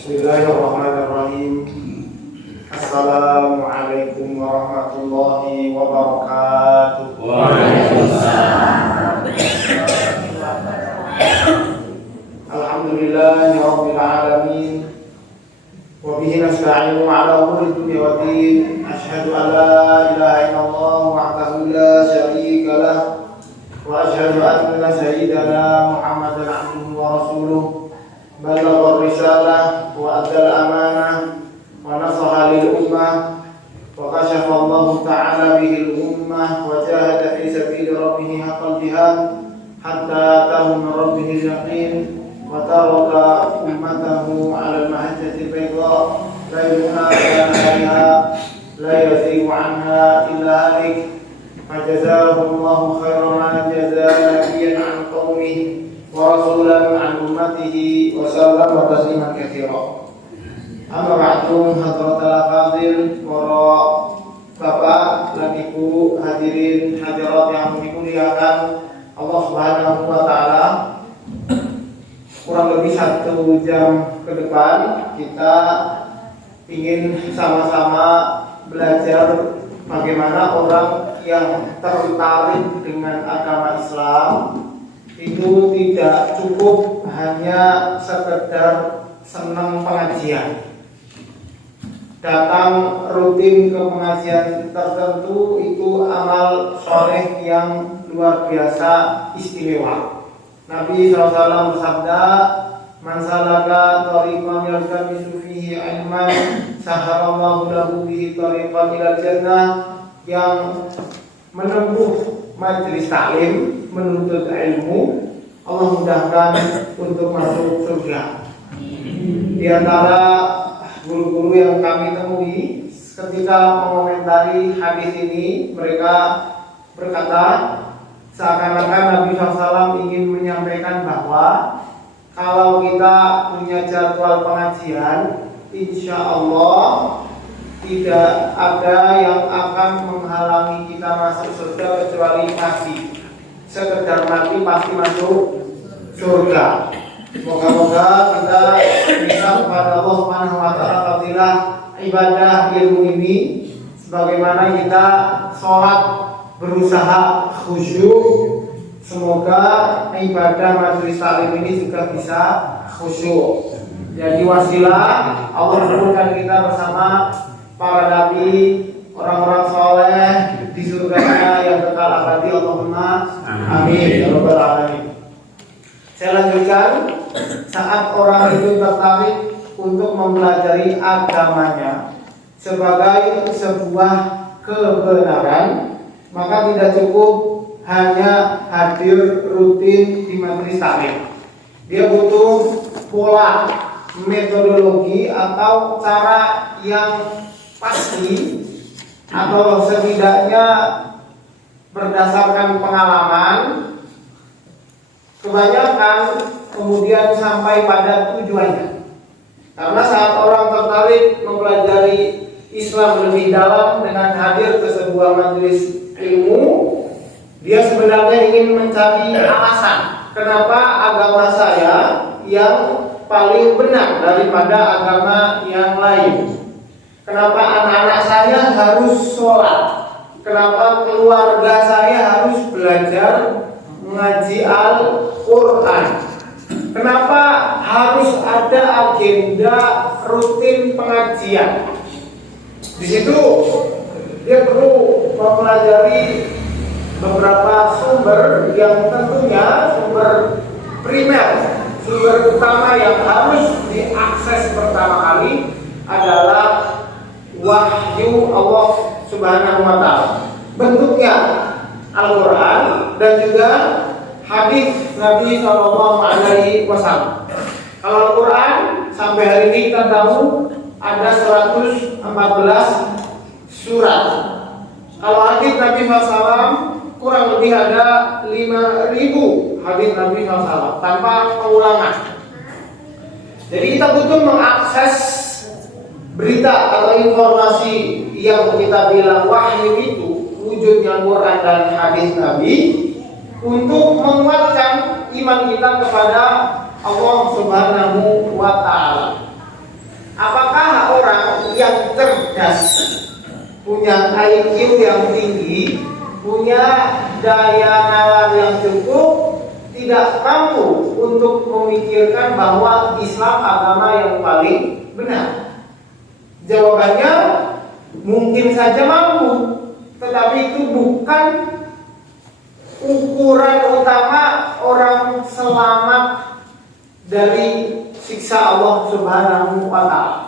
Bismillahirrahmanirrahim. Assalamualaikum warahmatullahi wabarakatuh. Waalaikumsalam. Alhamdulillahi rabbil alamin. Wa bihi nasta'inu ala umuri dunya waddin. Asyhadu an la ilaha illallah wahdahu la syarika lah. Wa asyhadu anna sayyidana Muhammadan abduhu wa rasuluh. Balagha risalah wa adal amanah wa nasaha lil ummah wa kashafa Allah ta'ala bihi al ummah wa jahada fi sabili rabbih haqqal jihad hatta atahu min rabbih yaqin wa taraka ummatahu 'ala al mahajjati bayda la yumna ilaiha la yazighu 'anha illa halik fajazahu Allah khairan ma jazaa nabiyyan 'an qaumihi wa rasulan an ummatihi wa sallam wa tasliman katsira. Amma ba'du, hadratal afadil, para bapak dan ibu hadirin hadirat yang dimuliakan Allah Subhanahu wa taala. Kurang lebih 1 jam ke depan kita ingin sama-sama belajar bagaimana orang yang tertarik dengan agama Islam itu tidak cukup hanya sekedar senang pengajian, datang rutin ke pengajian tertentu itu amal soleh yang luar biasa istimewa. Nabi SAW bersabda, "Man salaka thariqan yaltamisu fihi ilman, sahalallahu lahu bihi thariqan ilal jannah." Yang menempuh majelis taklim, menuntut ilmu, Allah mudahkan untuk masuk surga. Di antara guru-guru yang kami temui ketika mengomentari hadis ini, mereka berkata seakan-akan Nabi SAW ingin menyampaikan bahwa kalau kita punya jadwal pengajian, insya Allah tidak ada yang akan menghalangi kita masuk surga kecuali mati. Sekedar mati pasti masuk surga. Moga-moga kita bisa kepada Allah Subhanahu wa taala fadilah ibadah ilmu ini, sebagaimana kita sholat berusaha khusyuk. Semoga ibadah majelis taklim ini juga bisa khusyuk. Jadi wasilah Allah mempertemukan kita bersama para nabi, orang-orang soleh di surganya yang kekal abadi. Allahumma amin ya rabbal alamin. Saya lanjutkan, saat orang itu tertarik untuk mempelajari agamanya sebagai sebuah kebenaran, maka tidak cukup hanya hadir rutin di majelis taklim. Dia butuh pola, metodologi atau cara yang pasti, atau setidaknya berdasarkan pengalaman. Kebanyakan kemudian sampai pada tujuannya. Karena saat orang tertarik mempelajari Islam lebih dalam dengan hadir ke sebuah majelis ilmu, dia sebenarnya ingin mencari alasan kenapa agama saya yang paling benar daripada agama yang lain. Kenapa anak-anak saya harus sholat? Kenapa keluarga saya harus belajar mengaji Al-Quran? Kenapa harus ada agenda rutin pengajian? Di situ dia perlu mempelajari beberapa sumber yang tentunya sumber primer, sumber utama yang harus diakses pertama kali adalah wahyu Allah Subhanahu wa taala. Bentuknya Al-Quran dan juga hadis Nabi SAW. Kalau Al-Quran sampai hari ini kita tahu ada 114 surat. Kalau hadis Nabi SAW kurang lebih ada 5.000 hadis Nabi SAW tanpa pengulangan. Jadi kita butuh mengakses berita atau informasi yang kita bilang wahyu itu, wujudnya Quran dan hadis Nabi, untuk menguatkan iman kita kepada Allah Subhanahu wa taala. Apakah orang yang cerdas, punya IQ yang tinggi, punya daya nalar yang cukup, tidak mampu untuk memikirkan bahwa Islam agama yang paling benar? Jawabannya mungkin saja mampu, tetapi itu bukan ukuran utama orang selamat dari siksa Allah Subhanahu wa taala.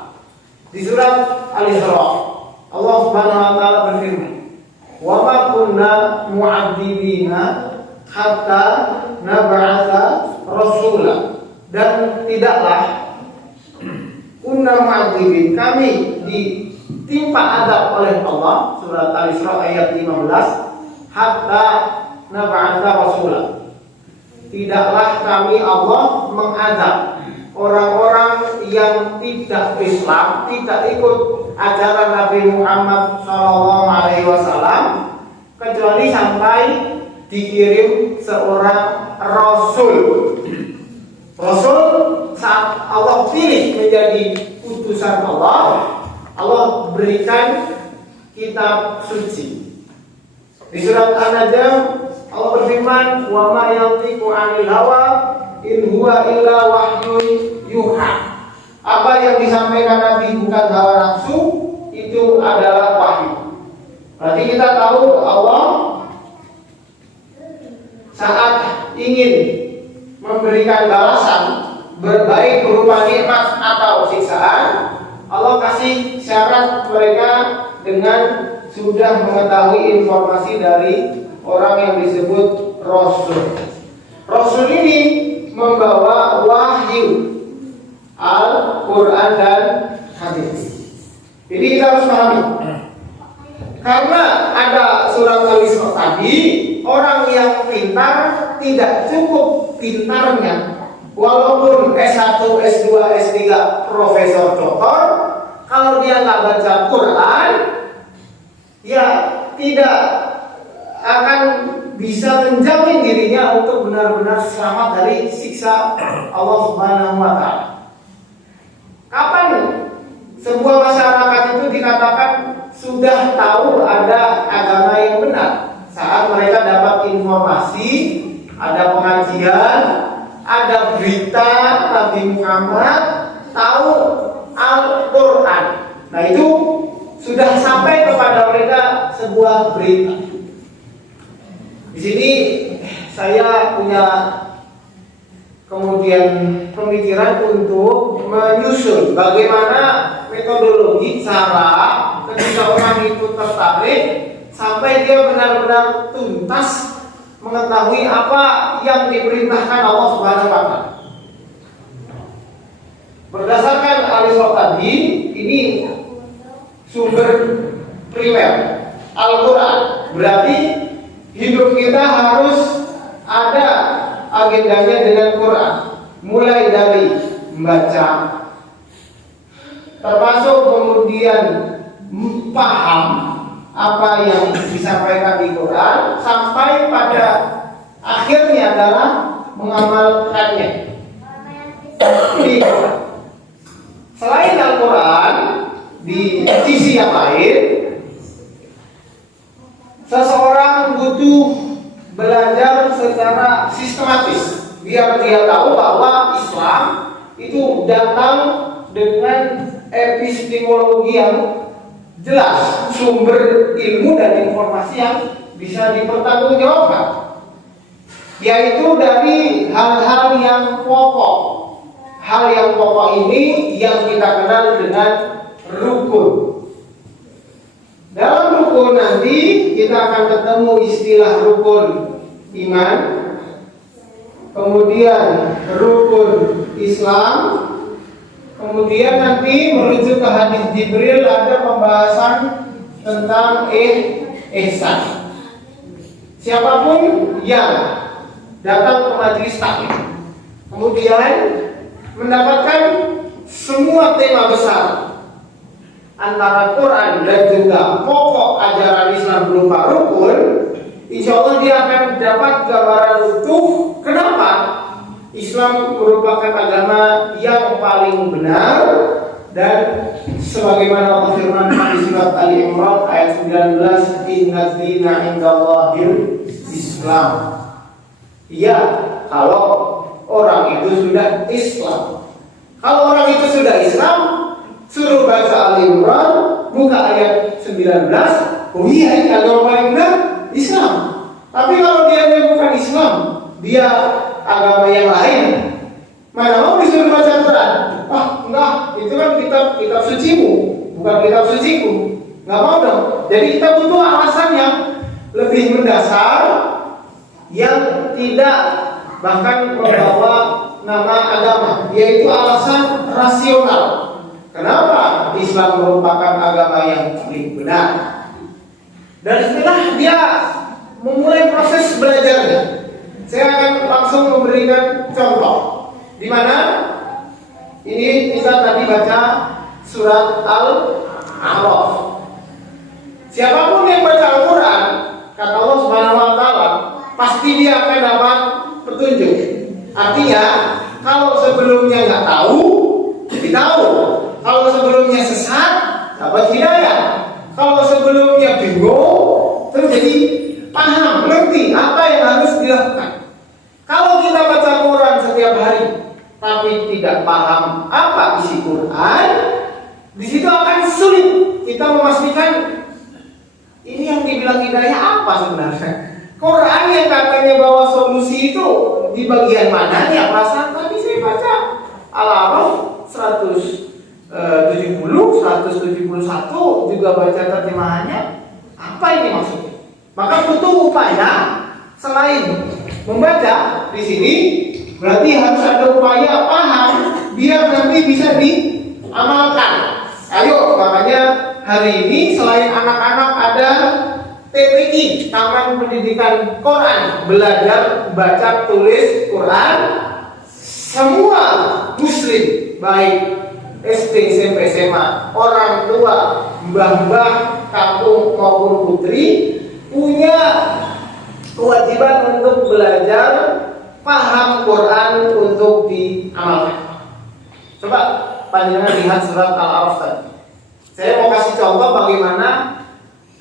Di surat Al-Isra, Allah Subhanahu wa taala berfirman, "Wa ma kunna mu'adzibina hatta nab'atsa rasula." Dan tidaklah kunna mu'adzibin, kami ditimpa adab oleh Allah, surat Al-Isra ayat 15, hatta nab'atsa rasula. Tidaklah kami Allah mengadab orang-orang yang tidak Islam, tidak ikut ajaran Nabi Muhammad SAW, kecuali sampai dikirim seorang Rasul. Rasul saat Allah pilih menjadi utusan Allah, Allah berikan kitab suci. Di surat An-Najm Allah berfirman, "Wa ma yantiqu 'anil hawa in huwa illa wahyun yuha." Apa yang disampaikan Nabi bukan hawa nafsu, itu adalah wahyu. Berarti kita tahu Allah saat ingin memberikan balasan, berbaik berupa nikmat atau siksaan, Allah kasih syarat mereka dengan sudah mengetahui informasi dari orang yang disebut Rasul. Rasul ini membawa wahyu, Al-Quran dan hadis. Jadi kita harus pahami, karena ada surat Al-Isra tadi, orang yang pintar tidak cukup pintarnya, walaupun S1, S2, S3, profesor, doktor, kalau dia nggak baca Quran, ya tidak akan bisa menjamin dirinya untuk benar-benar selamat dari siksa Allah Subhanahu wa taala. Kapan sebuah masyarakat itu dikatakan sudah tahu ada agama yang benar? Saat mereka dapat informasi, ada pengajian, ada berita Nabi Muhammad, tahu Al-Quran. Nah, itu sudah sampai kepada mereka sebuah berita. Di sini saya punya kemudian pemikiran untuk menyusun bagaimana metodologi cara ketika orang itu tertarik sampai dia benar-benar tuntas mengetahui apa yang diperintahkan Allah Subhanahu wa taala. Berdasarkan Al-Isra tadi, ini sumber primer Al-Quran. Berarti hidup kita harus ada agendanya dengan Quran. Mulai dari membaca, termasuk kemudian paham apa yang disampaikan di Quran, sampai pada akhirnya adalah mengamalkannya. Jadi, selain Al-Quran, di sisi yang lain, seseorang butuh belajar secara sistematis biar dia tahu bahwa Islam itu datang dengan epistemologi yang jelas, sumber ilmu dan informasi yang bisa dipertanggungjawabkan, yaitu dari hal-hal yang pokok. Hal yang pokok ini yang kita kenal dengan rukun. Dalam rukun nanti kita akan ketemu istilah rukun iman, kemudian rukun Islam, kemudian nanti merujuk ke hadis Jibril ada pembahasan tentang ihsan. Siapapun yang datang ke majelis taklim kemudian mendapatkan semua tema besar antara Quran dan juga pokok ajaran Islam berupa rukun, insya Allah dia akan dapat gambaran utuh kenapa Islam merupakan agama yang paling benar, Dan sebagaimana Allah firmankan di surat Ali Imran ayat 19, Inna dina indallahil Islam. Ya, kalau orang itu sudah Islam. Kalau orang itu sudah Islam, suruh baca Ali Imran, buka ayat 19. Oh iya, ini agama paling benar Islam. Tapi kalau dia bukan Islam, dia agama yang lain, mana mau disuruh baca Quran? Ah, enggak, itu kan kitab sucimu, bukan kitab suciku. Enggak mau dong. Jadi kita butuh alasan yang lebih mendasar, yang tidak bahkan membawa nama agama, yaitu alasan rasional. Kenapa Islam merupakan agama yang paling benar? Dan setelah dia memulai proses belajarnya, saya akan langsung memberikan contoh. Di mana ini kita tadi baca surat Al-A'raf. Siapapun yang baca Al-Quran, kata Allah Subhanahu wa Ta'ala, pasti dia akan dapat petunjuk. Artinya, kalau sebelumnya nggak tahu, jadi tahu. Kalau sebelumnya sesat, dapat hidayah. Kalau sebelumnya bingung, terus jadi paham, ngerti apa yang harus dilakukan. Kalau kita baca Quran setiap hari, tapi tidak paham apa isi Quran, di situ akan sulit kita memastikan ini yang dibilang hidayah apa sebenarnya. Quran yang katanya bawa solusi itu di bagian mana ya? Perasaan tadi saya baca Al-A'raf 170, 171 juga baca terjemahannya. Apa ini maksudnya? Maka butuh upaya selain membaca di sini, berarti harus ada upaya paham biar nanti bisa diamalkan. Ayo, makanya hari ini selain anak-anak ada TPI, Taman Pendidikan Quran, belajar baca tulis Quran. Semua muslim, baik SD, SMP, SMA, orang tua, mbah-mbah, kampung maupun putri, punya kewajiban untuk belajar paham Quran untuk diamalkan. Coba panjenengan lihat surat Al-A'raf tadi. Saya mau kasih contoh bagaimana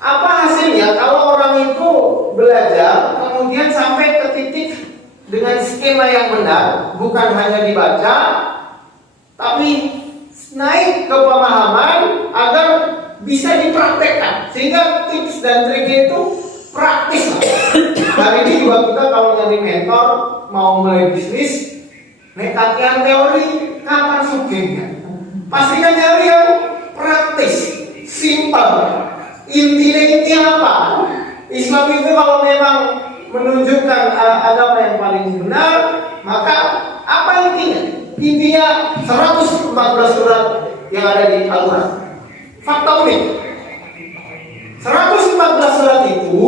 apa hasilnya kalau orang itu belajar kemudian sampai ke titik dengan skema yang benar, bukan hanya dibaca, tapi naik ke pemahaman agar bisa dipraktekkan, sehingga tips dan triknya itu praktis. Hari ini juga kita kalau jadi mentor mau mulai bisnis, nek kajian teori kapan sugihnya? Pastikan nyari yang praktis, simpel. Intinya apa? Islam itu kalau memang menunjukkan agama yang paling benar, maka apa intinya? Intinya 114 surat yang ada di Al-Quran. Fakta unik, 114 surat itu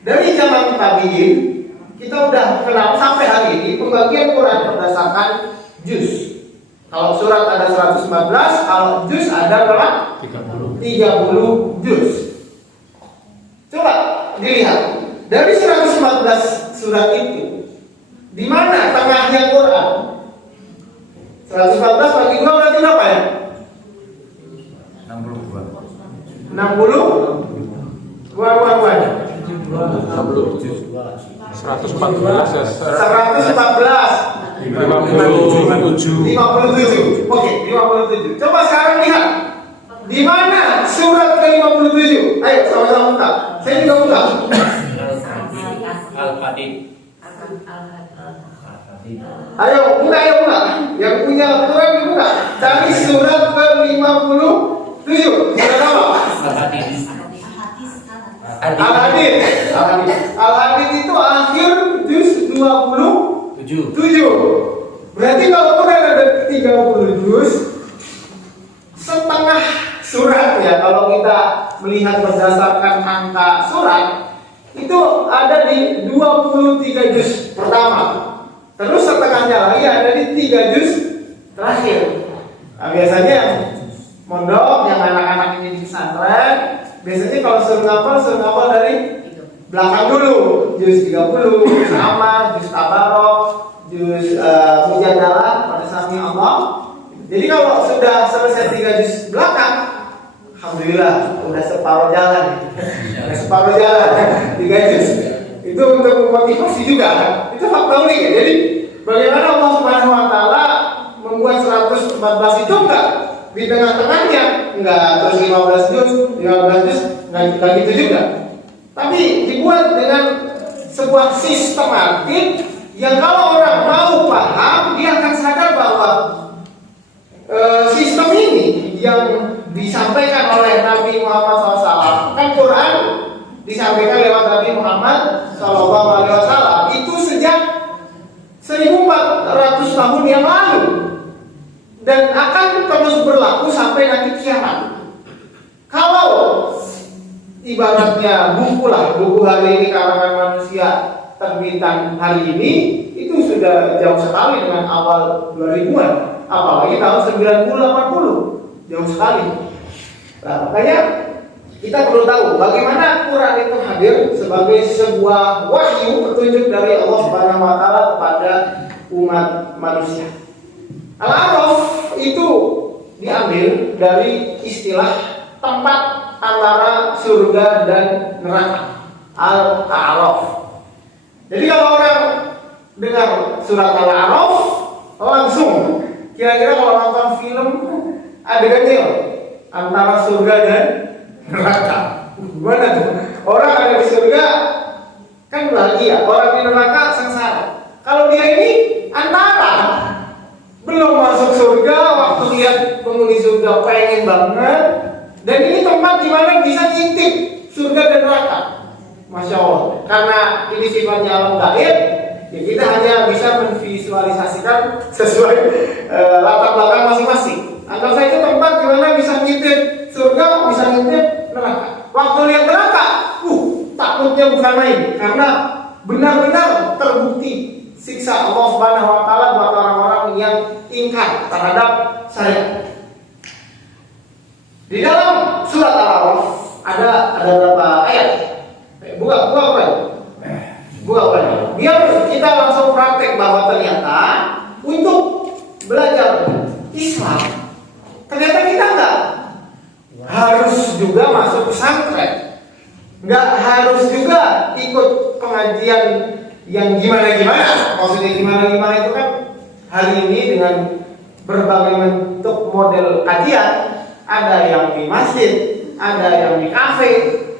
dari zaman tabi'in kita udah kenal sampai hari ini pembagian Quran berdasarkan juz. Kalau surat ada 114, kalau juz ada berapa? 30 juz. Coba dilihat dari 114 surat itu, di mana tengahnya Quran? 114 bagi 2 berarti berapa ya? 62. 60? Dua-duanya 114 ya. 114 57. Oke, 57. Coba sekarang lihat di mana surat ke-57. Ayo sama-sama buka. Saya juga buka. Al-Fatih. Ayo buka. Yang punya Quran dibuka. Cari surat ke-57. Surat apa? Al-Hadid. Al-Hadid itu akhir juz 27. Berarti kalau Quran ada 30 juz, setengah surat ya, kalau kita melihat berdasarkan angka surat, itu ada di 23 juz pertama. Terus setengahnya lagi ada di 3 juz terakhir. Nah, biasanya mondok yang anak-anak ini di pesantren, biasanya kalau suruh ngapal dari belakang dulu. Juz 30, juz Ammar, juz Tabarok, juz Mujadalah pada sami Allah. Jadi kalau sudah selesai 3 juz belakang, alhamdulillah udah separuh jalan. Separuh jalan 3 juz. Itu untuk memotivasi juga. Itu fakta unik ya. Jadi bagaimana Allah Subhanahu wa taala membuat 114 itu enggak di tengah-tengahnya, enggak terus 15 juz enggak gitu juga. Tapi dibuat dengan sebuah sistematik yang kalau orang mau paham, dia akan sadar bahwa sistem ini yang disampaikan oleh Nabi Muhammad SAW, kan Quran disampaikan lewat Nabi Muhammad SAW itu sejak 1400 tahun yang lalu dan akan terus berlaku sampai nanti kiamat. Kalau ibaratnya buku hari ini karangan manusia terbitan hari ini itu sudah jauh sekali dengan awal 2000-an, apalagi tahun 90-80 jauh sekali. Nah, makanya kita perlu tahu bagaimana Quran itu hadir sebagai sebuah wahyu petunjuk dari Allah Subhanahu wa taala kepada umat manusia. Al-A'raf itu diambil dari istilah tempat antara surga dan neraka. Al-A'raf. Jadi kalau orang dengar surat Al-A'raf langsung kira-kira kalau nonton film adegannya antara surga dan neraka. Gimana tuh? Orang ada di surga kan bahagia, orang di neraka sengsara. Kalau dia ini antara belum masuk surga, waktu lihat penghuni surga pengen banget, dan ini tempat di mana bisa ngintip surga dan neraka. Masya Allah. Karena ini sifatnya alam gaib, ya kita hanya bisa menvisualisasikan sesuai latar belakang masing-masing. Anggap saja tempat di mana bisa ngintip surga, bisa ngintip neraka. Waktu lihat neraka, takutnya bukan main, karena benar-benar terbukti siksa Allah Subhanahu wa taala buat orang-orang yang ingkar terhadap syariat. Di dalam surat Al-A'raf ada berapa ayat? Buka apa? Biar kita langsung praktek bahwa ternyata untuk belajar Islam ternyata kita enggak harus juga masuk pesantren, enggak harus juga ikut pengajian yang gimana-gimana. Maksudnya gimana-gimana itu kan hari ini dengan berbagai bentuk model kajian, ada yang di masjid, ada yang di kafe,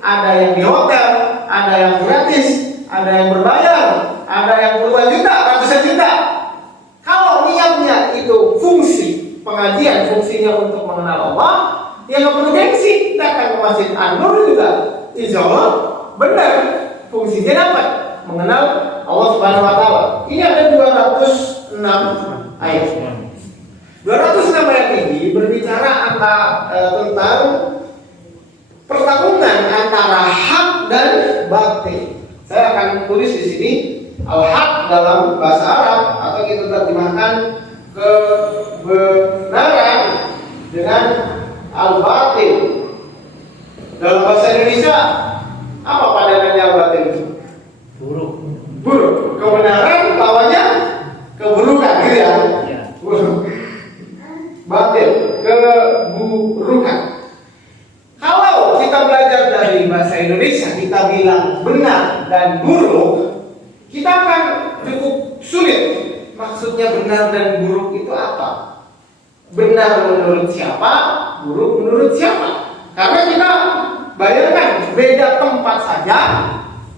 ada yang di hotel, ada yang gratis, ada yang berbayar, ada yang puluhan juta, ratusan juta. Kalau niatnya itu fungsi pengajian, fungsinya untuk mengenal Allah, ya nggak perlu gengsi. Datang ke Masjid An-Nur juga, insya Allah benar fungsinya dapat mengenal Allah Subhanahu wa taala. Ini ada 206 ayat. 206 ayat ini berbicara tentang pertarungan antara hak dan batil. Saya akan tulis di sini al-haq dalam bahasa Arab, atau kita terjemahkan kebenaran dengan al-batil. Dalam bahasa Indonesia apa padanannya al-batil itu? Buruk. Kebenaran lawannya keburukan, gitu ya? Buruk. Batil, keburukan. Kalau kita belajar dari bahasa Indonesia, kita bilang benar dan buruk, kita akan cukup sulit. Maksudnya benar dan buruk itu apa? Benar menurut siapa? Buruk menurut siapa? Karena kita bayangkan beda tempat saja,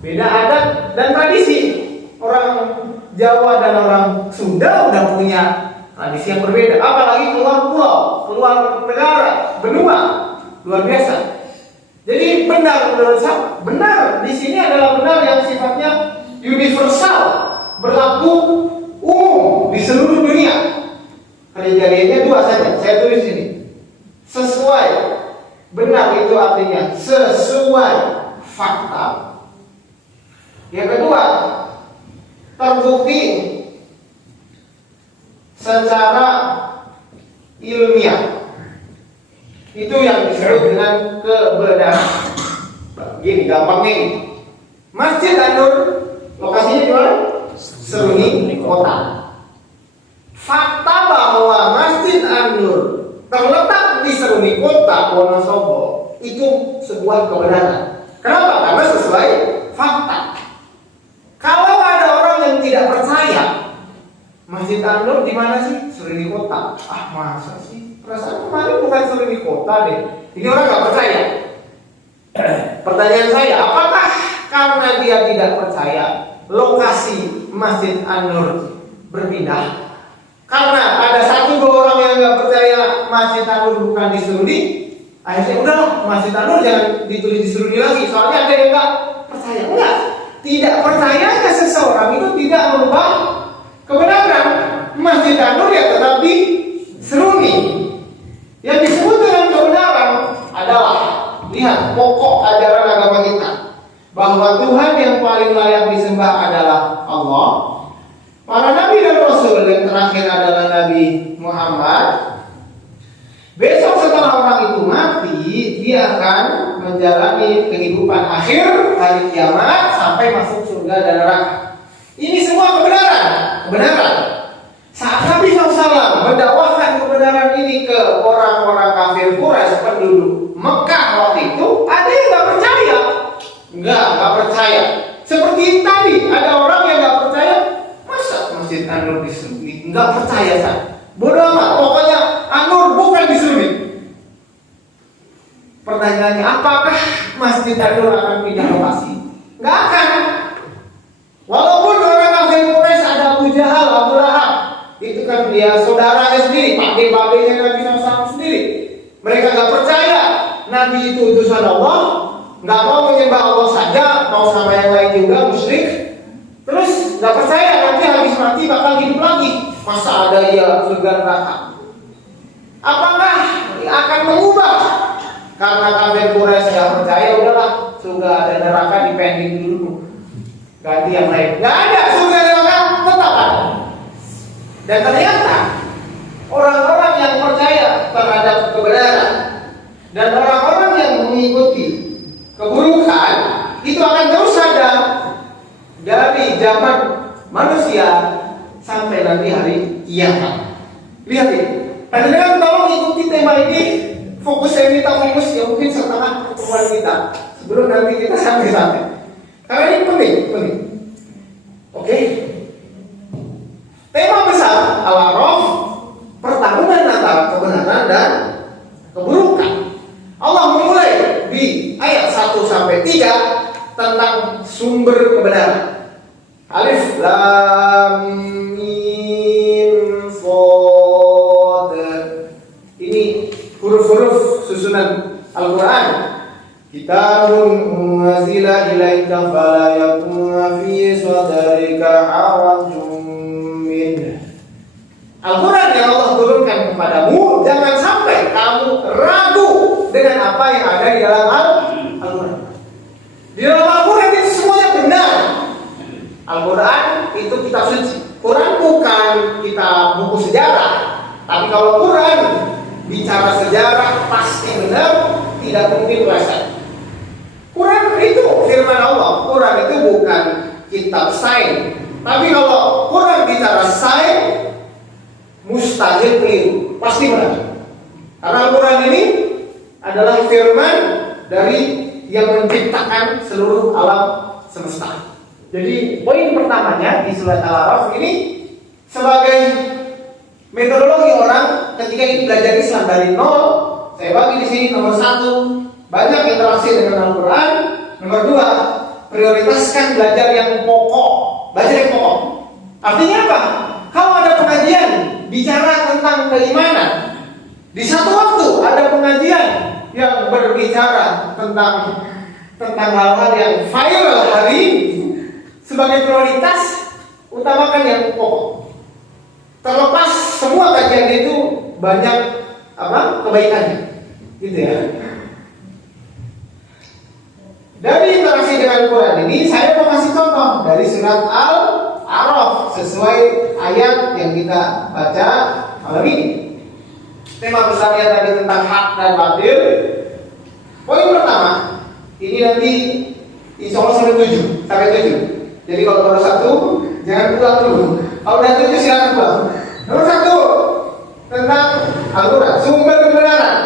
beda adat dan tradisi. Orang Jawa dan orang Sunda udah punya tradisi yang berbeda, apalagi keluar pulau, keluar negara, benua, luar biasa. Jadi benar menurut saya, benar di sini adalah benar yang sifatnya universal, berlaku umum di seluruh dunia. Kriterianya 2 saja, saya tulis ini. Sesuai, benar itu artinya sesuai fakta. Yang kedua, terbukti secara ilmiah. Itu yang disebut dengan kebenaran. Gini gampangnya ini. Masjid An-Nur lokasinya di mana? Seruni kota. fakta bahwa Masjid An-Nur terletak di seruni kota Wonosobo itu sebuah kebenaran. Kenapa? Karena sesuai fakta. Kalau ada orang yang tidak percaya, Masjid An-Nur di mana sih? Seruni kota. Ah, masa sih? Perasaan kemarin bukan seruni kota deh. Ini orang nggak percaya. Pertanyaan saya, apakah karena dia tidak percaya lokasi Masjid An-Nur berpindah? Karena ada satu dua orang yang nggak percaya Masjid An-Nur bukan di Seruni, akhirnya udahlah Masjid An-Nur jangan ditulis di Seruni lagi. Soalnya ada yang nggak percaya. Enggak, tidak percayanya seseorang itu tidak merubah kebenaran. Masjid An-Nur ya tetap di Seruni. Yang disebut dengan kebenaran adalah, lihat pokok ajaran agama kita, bahwa Tuhan yang paling layak disembah adalah Allah. Para nabi dan rasul, yang terakhir adalah Nabi Muhammad. Besok setelah orang itu mati, dia akan menjalani kehidupan akhir hari kiamat sampai masuk surga dan neraka. Ini semua kebenaran. Saat Nabi SAW mendakwahkan kebenaran ini ke orang-orang kafir Quraisy, penduduk Mekah waktu itu, ada yang nggak percaya. Nggak percaya. Seperti tadi, ada orang yang nggak percaya. Masa Masjid An-Nur di Seruni? Nggak percaya kan? Bodoh amat. Pokoknya An-Nur bukan di Seruni. Pertanyaannya, apakah Masjid An-Nur akan pindah lokasi? Nggak akan. Walaupun orang kafir Quraisy ada Abu Jahal, Abu Lahab, itu kan dia saudaranya sendiri, pakde-pakdenya Nabi SAW sendiri. Mereka nggak percaya Nabi itu utusan Allah, nggak mau menyembah Allah saja, mau sama yang lain juga, musyrik. Terus nggak percaya nanti habis mati bakal hidup lagi. Masa ada ya surga neraka? Apakah akan mengubah? Karena kafir Quraisy nggak percaya, udahlah surga dan neraka dipending dulu, ganti yang lain. Nggak ada, surga dan neraka tetap ada. Dan ternyata orang-orang yang percaya terhadap kebenaran dan orang-orang yang mengikuti keburukan itu akan terus ada dari zaman manusia sampai nanti hari kiamat. Lihat ini. Teman-teman tolong ikuti tema ini. Fokus saya minta fokus ya mungkin setengah pertemuan kita sebelum nanti kita sampai. Karena ini penting. Oke. Tema besar Al-A'raf, pertarungan antara kebenaran dan keburukan. Allah memulai di ayat 1 sampai 3 tentang sumber kebenaran. Alif Lam Mim Shad. Ini huruf-huruf susunan Al-Quran. Kitabun unzila ilaika fala yakun fi sadrika harajun min. Al-Quran yang Allah turunkan kepadamu, jangan sampai kamu ragu dengan apa yang ada di dalam Al-Quran. Di dalam Al-Quran itu semuanya benar. Al-Quran itu kitab suci. Quran bukan kitab buku sejarah. Tapi kalau Quran bicara sejarah pasti benar, tidak mungkin meleset. Quran itu firman Allah. Quran itu bukan kitab sains. Tapi kalau Quran bicara sains, mustahil keliru, pasti benar. Karena Al-Quran ini adalah firman dari yang menciptakan seluruh alam semesta. Jadi poin pertamanya di surat Al-A'raf ini sebagai metodologi orang ketika ini belajar Islam dari nol. Saya bagi di sini nomor 1, banyak interaksi dengan Al-Quran. Nomor 2, prioritaskan belajar yang pokok. Belajar yang pokok. Artinya apa? Kalau ada pengajian bicara tentang keimanan, di satu waktu ada pengajian yang berbicara tentang hal-hal yang viral hari ini, sebagai prioritas utamakan yang pokok. Terlepas semua kajian itu banyak kebaikannya, gitu ya. Dari interaksi dengan Quran ini saya mau kasih contoh dari surat Al-A'raf sesuai ayat yang kita baca malam ini. Tema besarnya tadi tentang hak dan batil. Poin pertama, ini nanti insya Allah sampai 7. Jadi kalau baru 1 jangan pulang dulu. Kalau udah 7 silakan pulang. Nomor satu, tentang Al-Quran, sumber kebenaran.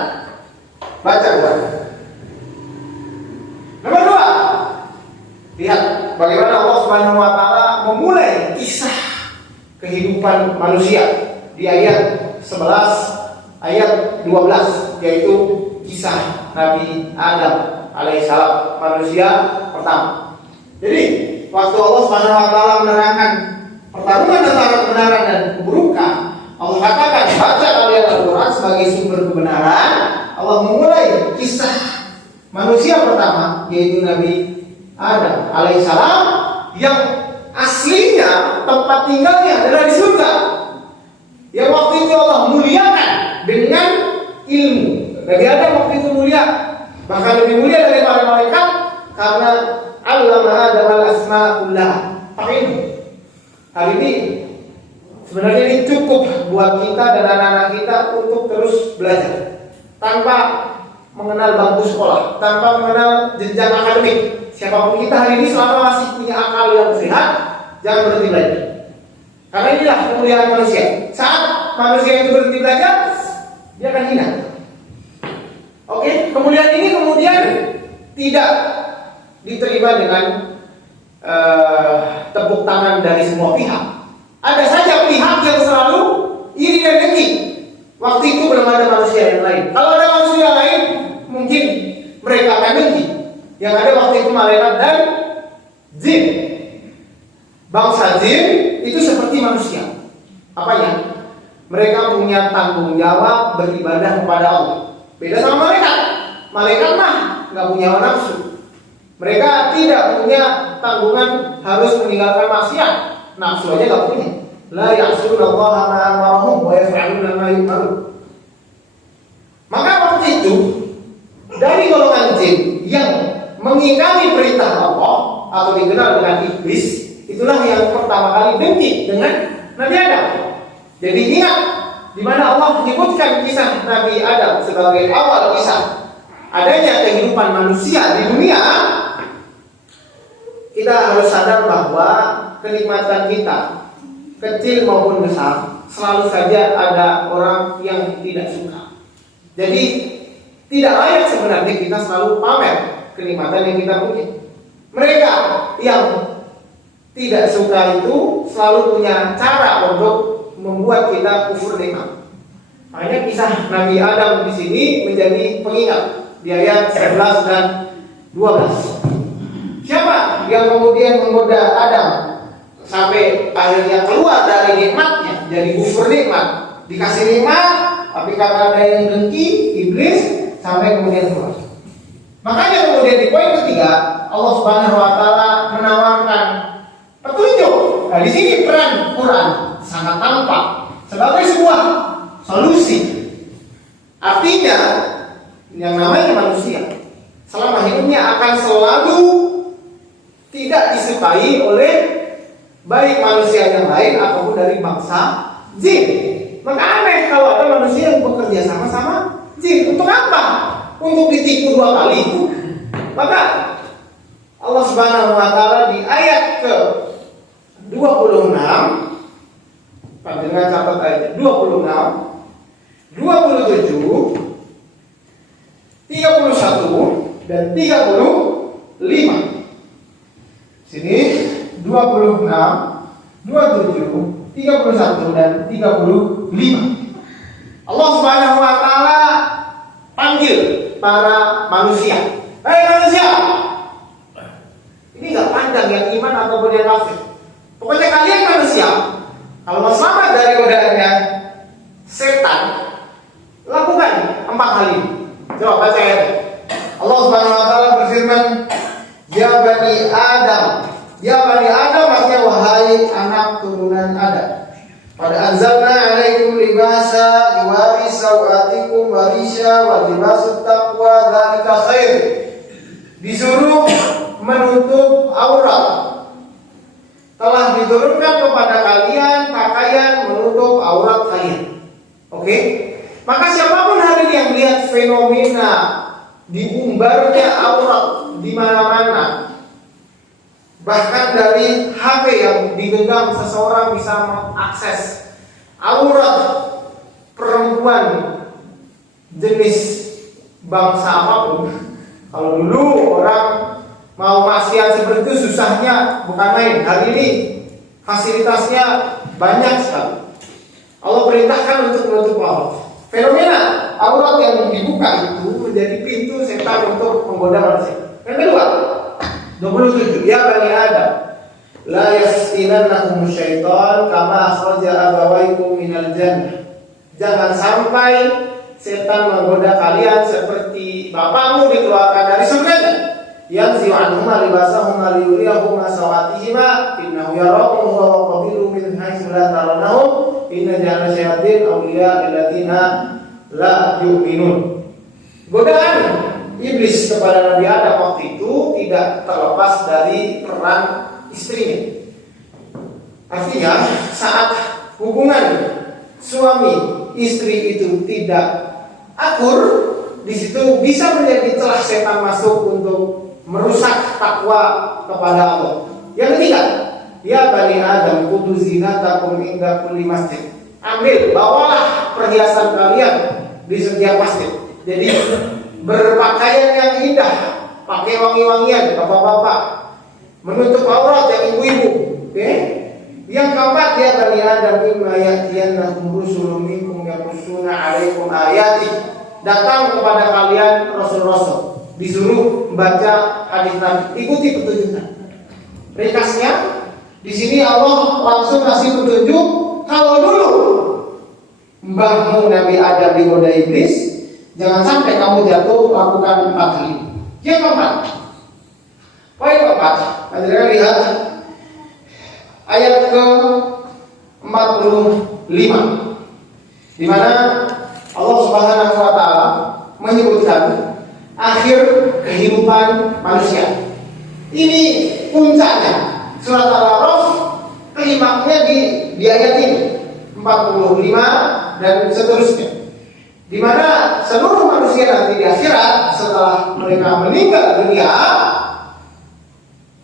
Baca Quran. Nomor dua, lihat bagaimana Allah Subhanahu wa Ta'ala memulai kisah kehidupan manusia di ayat 11, ayat 12, yaitu kisah Nabi Adam alaihissalam, manusia pertama. Jadi waktu Allah Subhanahu wa Ta'ala menerangkan pertarungan antara kebenaran dan keburukan, Allah katakan baca kalian Al-Quran sebagai sumber kebenaran. Allah memulai kisah manusia pertama, yaitu Nabi Adam alaihissalam, yang aslinya tempat tinggalnya adalah di surga. Yang waktu itu Allah muliakan dengan ilmu. Nabi Adam waktu itu mulia, bahkan lebih mulia dari para malaikat, karena allama Adam al-asma kullaha. Pakai ilmu. Hari ini sebenarnya ini cukup buat kita dan anak-anak kita untuk terus belajar tanpa mengenal bangku sekolah, tanpa mengenal jenjang akademik. Siapapun kita hari ini selama masih punya akal yang sehat, jangan berhenti belajar. Karena inilah kemuliaan manusia. Saat manusia itu berhenti belajar, dia akan hina. Oke, kemuliaan ini kemudian tidak diterima dengan tepuk tangan dari semua pihak. Ada saja pihak yang selalu iri dan dengki. Waktu itu belum ada manusia yang lain. Kalau ada manusia lain, mungkin mereka akan dengki. Yang ada waktu itu malaikat dan jin. Bangsa jin itu seperti manusia. Apanya? Mereka punya tanggung jawab beribadah kepada Allah. Beda sama malaikat. Malaikat mah nggak punya nafsu. Mereka tidak punya tanggungan harus meninggalkan maksiat. Nafsu aja nggak punya. La ya'sunallaha ma amarahum wa yaf'aluna ma yu'marun. Maka waktu itu dari golongan jin yang mengingkari perintah Allah atau dikenal dengan iblis, itulah yang pertama kali dengki dengan Nabi Adam. Jadi ingat di mana Allah menyebutkan kisah Nabi Adam sebagai awal kisah adanya kehidupan manusia di dunia. Kita harus sadar bahwa kenikmatan kita, kecil maupun besar, selalu saja ada orang yang tidak suka. Jadi tidak layak sebenarnya kita selalu pamer kenikmatan yang kita punya. Mereka yang tidak suka itu selalu punya cara untuk membuat kita kufur nikmat. Makanya kisah Nabi Adam di sini menjadi pengingat di ayat 11 dan 12. Siapa yang kemudian menggoda Adam sampai akhirnya keluar dari nikmatnya, jadi kufur nikmat, dikasih nikmat, tapi karena ada yang dengki, iblis, sampai kemudian keluar. Makanya kemudian di poin ketiga, Allah Subhanahu wa Ta'ala menawarkan petunjuk. Nah, di sini peran Quran sangat tampak sebagai sebuah solusi. Artinya, yang namanya manusia selama hidupnya akan selalu tidak disukai oleh baik manusia yang lain ataupun dari bangsa jin. Maka aneh kalau ada manusia yang bekerja sama-sama jin. Untuk apa? Untuk ditipu dua kali. Maka Allah Subhanahu wa Ta'ala di ayat ke 26, dengan catat ayat 26, 27, 31 dan 35. Sini 26, 27, 31 dan 35. Allah Subhanahu wa Ta'ala panggil para manusia. Hei manusia, ini nggak pandang yang iman ataupun yang kafir. Pokoknya kalian manusia, kalau mau selamat dari godaannya setan, lakukan 4 hal ini. Coba baca ayat. Allah Subhanahu wa Ta'ala berfirman, ya bani Adam. Ya bani Adam artinya wahai anak turunan Adam. Pada anzalna alaikum libasa yuwari sawatikum warisha wa libasut taqwa dzalika khair. Disuruh menutup aurat. Telah diturunkan kepada kalian pakaian menutup aurat kalian. Oke? Maka siapapun hari ini yang melihat fenomena diumbarnya aurat di mana-mana, bahkan dari HP yang digenggam seseorang bisa mengakses aurat perempuan jenis bangsa apapun. Kalau dulu orang mau maksiat seperti itu susahnya bukan main. Hari ini fasilitasnya banyak sekali. Allah perintahkan untuk menutup aurat. Fenomena aurat yang dibuka itu menjadi pintu setan untuk menggoda manusia. Yang kedua, 27, ya Bani Adam, la yaftinannakum syaitan kama akhraja abawaykum minal jannah. Jangan sampai setan menggoda kalian seperti bapakmu dikeluarkan dari surga. Yanzi'u anhuma libasahuma liyuriyahuma sawatihima innahu yarakum huwa wa qabiluhu min haitsu la tarawnahum inna ja'alna syayatin awliya alladziina la yu'minun. Godaan iblis kepada Nabi Adam waktu itu tidak terlepas dari peran istrinya. Artinya saat hubungan suami istri itu tidak akur, di situ bisa menjadi celah setan masuk untuk merusak takwa kepada Allah. Yang ketiga, ya Bani Adam kudu zinatakum inda kulli masjid. Ambil, bawalah perhiasan kalian di setiap masjid. Jadi berpakaian yang indah, pakai wangi-wangian, bapak-bapak, menutup aurat yang ibu-ibu. Oke? Yang keempat, ya Bani Adam imma ya'tiyannakum rusulun minkum yaqussuna 'alaikum ayati. Datang kepada kalian rasul-rasul, disuruh membaca hadis Nabi, ikuti petunjuknya. Ringkasnya, di sini Allah langsung kasih petunjuk. Kalau dulu mbahmu Nabi Adam digoda iblis, jangan sampai kamu jatuh lakukan 4 hal ini. Yang keempat, poin keempat, Anda lihat ayat ke-45, di mana Allah Subhanahu wa taala menyebutkan akhir kehidupan manusia. Ini puncaknya. Surat Al-A'raf klimaksnya di ayat ini 45 dan seterusnya. Di mana seluruh manusia nanti di akhirat setelah mereka meninggal dunia,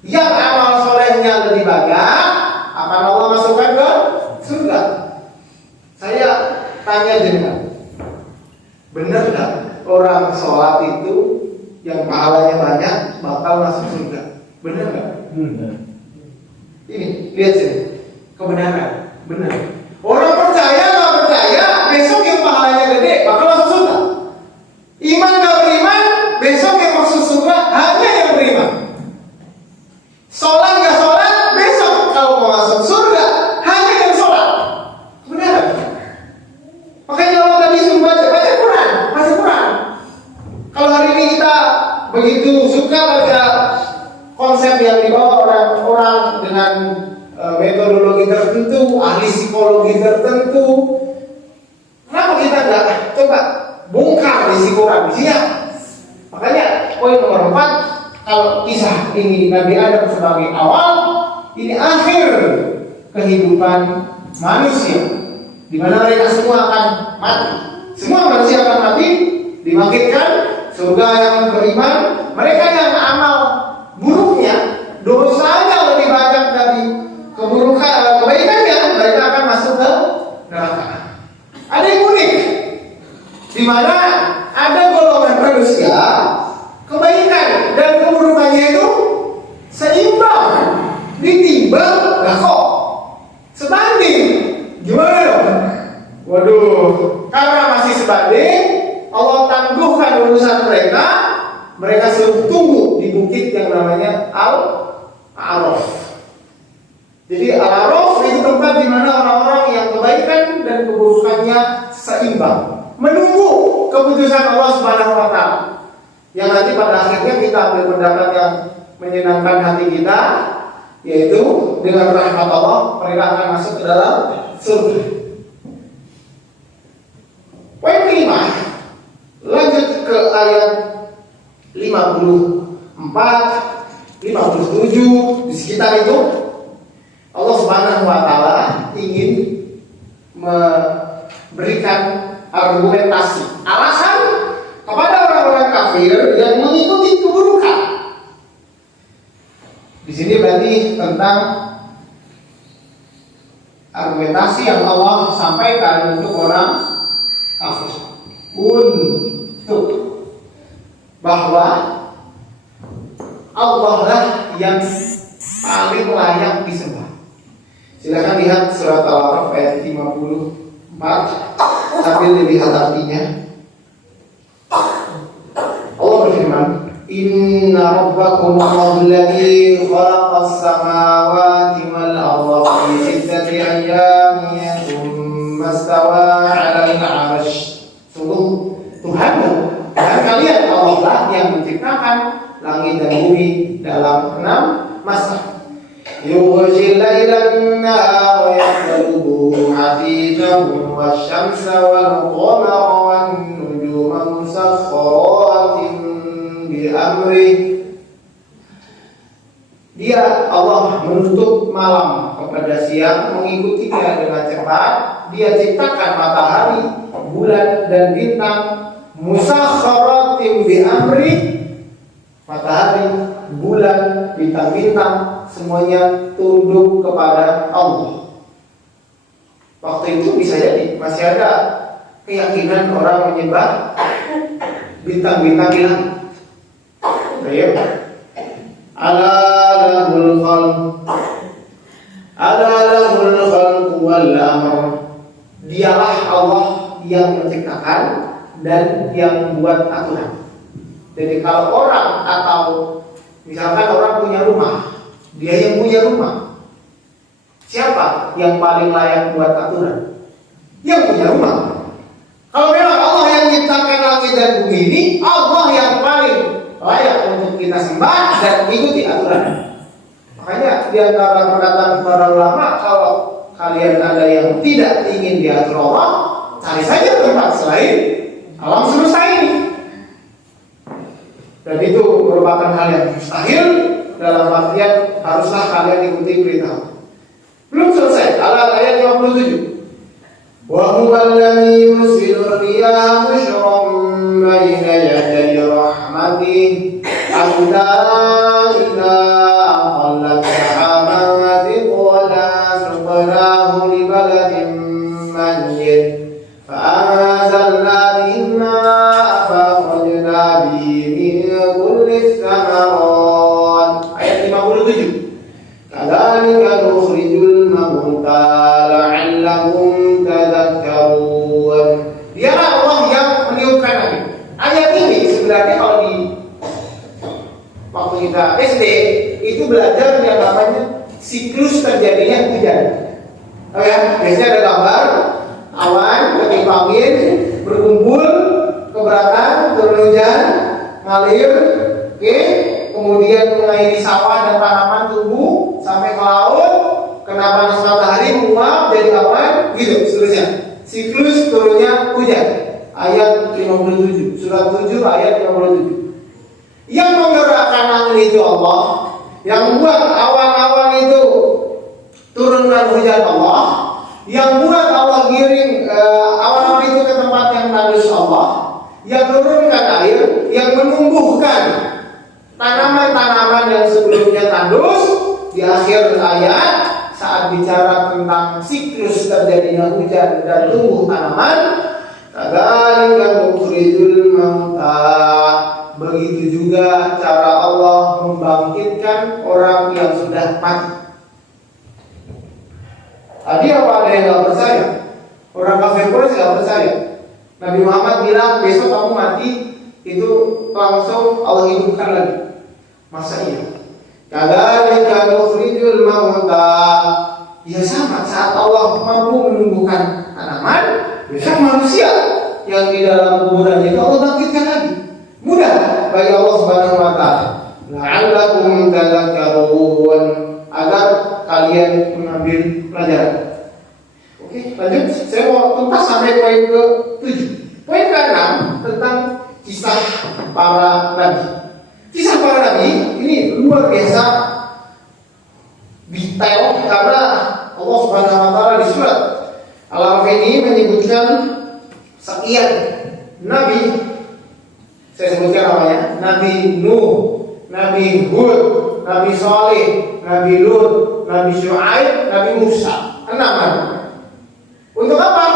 yang amal solehnya lebih banyak akan Allah masukkan ke surga. Saya tanya jenengan, benar nggak orang sholat itu yang pahalanya banyak bakal masuk surga? Benar nggak? Benar. Ini lihat sini, kebenaran, benar. Orang percaya nggak percaya, besok yang pahalanya gede bakal masuk surga. Iman nggak beriman, besok yang masuk surga hanya yang beriman. Sholat nggak sholat, besok kalau mau masuk surga hanya yang sholat. Benar. Makanya Allah tadi suruh baca Quran. Kalau hari ini kita begitu suka baca konsep yang dibawa orang-orang dengan metodologi tertentu, ahli psikologi tertentu, kenapa kita nggak coba bongkar isi Quran di sini? Makanya poin nomor 4, kalau kisah ini Nabi Adam sebagai awal, ini akhir kehidupan manusia, di mana mereka semua akan mati. Semua manusia akan mati, dibangkitkan, surga yang beriman, mereka yang amal buruknya, dosanya lebih banyak dari kebaikannya, mereka akan masuk ke neraka. Ada yang unik, di mana ada golongan manusia, kebaikan dan keburukannya itu seimbang, ditimbang, kok sebanding. Gimana dong? Waduh, karena masih sebanding, Allah tangguhkan urusan mereka. Mereka suruh tunggu di bukit yang namanya Al-A'raf. Jadi Al-A'raf itu tempat di mana orang-orang yang kebaikan dan keburukannya seimbang, menunggu keputusan Allah Subhanahu wa taala. Yang nanti pada akhirnya kita ambil pendapat yang menyenangkan hati kita, yaitu dengan rahmat Allah mereka akan masuk ke dalam surga. Poin kelima, lanjut ke ayat 54, 57, di sekitar itu Allah Subhanahu wa taala ingin memberikan argumentasi, alasan kepada orang-orang kafir yang mengikuti keburukan. Di sini berarti tentang argumentasi yang Allah sampaikan untuk orang kafir, untuk bahwa Allah lah yang paling layak disembah. Silakan lihat surat Al-A'raf ayat 54 sambil dilihat artinya. Allah berfirman, Inna rabbakum alladzi khalaqas samawati wal arda fi sittati ayyamin tsumma istawa 'alal 'arsy. Sungguh Tuhanmu, Tuhan kalian Allah lah yang menciptakan langit dan bumi dalam 6 masa. Yughshil lailan nahara wa yatlubuhu hafizan wasyamsa wal qamara wan nujuma musakhkharatin bi amri. Dia Allah menutup malam kepada siang, mengikutinya dengan cepat. Dia ciptakan matahari, bulan dan bintang, musakhkharatin bi amri. Matahari, bulan, bintang-bintang semuanya tunduk kepada Allah. Waktu itu bisa jadi masih ada keyakinan orang menyembah bintang-bintang di langit. Baik. Ala lahul khalq wal amr. Dialah Allah yang menciptakan dan yang membuat aturan. Jadi kalau orang atau misalkan orang punya rumah, dia yang punya rumah, siapa yang paling layak buat aturan? Yang punya rumah. Kalau memang Allah yang menciptakan langit dan bumi ini, Allah yang paling layak untuk kita sembah dan ikuti aturan. Makanya di antara perkataan para ulama, kalau kalian ada yang tidak ingin diatur Allah, cari saja tempat selain alam semesta ini. Dan itu merupakan hal yang mustahil, dalam artian haruslah kalian ikuti perintah. Belum selesai, ayat 57. Wa huwa alladzi yursilu riyaha bushran baina yaday rahmatihi hatta idza aqallat sahaban thiqalan suqnahu li baladin mayyit fa anzalna bihi ma'a fa akhrajna bihi kulli thamarat. Ayat 57. Kadzalika nukhrijul mauta la'allahum tadhakkarun. Dialah Allah yang meniupkan angin. Ayat ini sebenarnya kalau di waktu kita SD itu belajar yang namanya siklus terjadinya hujan. Oh ya, biasanya ada gambar awan ketimpa angin berkumpul keberatan, turun hujan, ngalir, oke, kemudian mengairi sawah dan tanaman tumbuh sampai ke laut, kena panas matahari menguap jadi awan, gitu seterusnya. Siklus turunnya hujan. Ayat 57, surat 7 ayat 57. Yang menggerakkan angin itu Allah, yang membuat awan-awan itu turunkan hujan Allah, yang buat Allah giring awan-awan itu ke tempat yang tandus Allah, yang menurunkan air, yang menumbuhkan tanaman-tanaman yang sebelumnya tandus. Di akhir ayat saat bicara tentang siklus terjadinya hujan dan tumbuh tanaman, kadzalika nukhrijul mauta. Begitu juga cara Allah membangkitkan orang yang sudah mati. Tadi apa ada yang gak percaya? Orang kafir Quraisy gak percaya. Nabi Muhammad bilang besok kamu mati itu langsung Allah hidupkan lagi. Masa iya? Kadzalika nukhrijul mauta. Ya sama, saat Allah mampu menumbuhkan tanaman, besok manusia yang di dalam kuburan itu Allah bangkitkan lagi. Mudah bagi Allah Subhanahu wa taala. La'allakum tadhakkarun, agar kalian mengambil pelajaran. Oke, lanjut. Saya mau tuntas sampai poin ke-7. Poin ke-6 tentang kisah para nabi. Kisah para nabi ini luar biasa detail karena Allah Subhanahu wa taala di surat Al-A'raf ini menyebutkan sekian nabi. Saya sebutkan namanya: Nabi Nuh, Nabi Hud, Nabi Saleh, Nabi Lut, Nabi Syuaib, Nabi Musa. 6 kenaman. Untuk apa?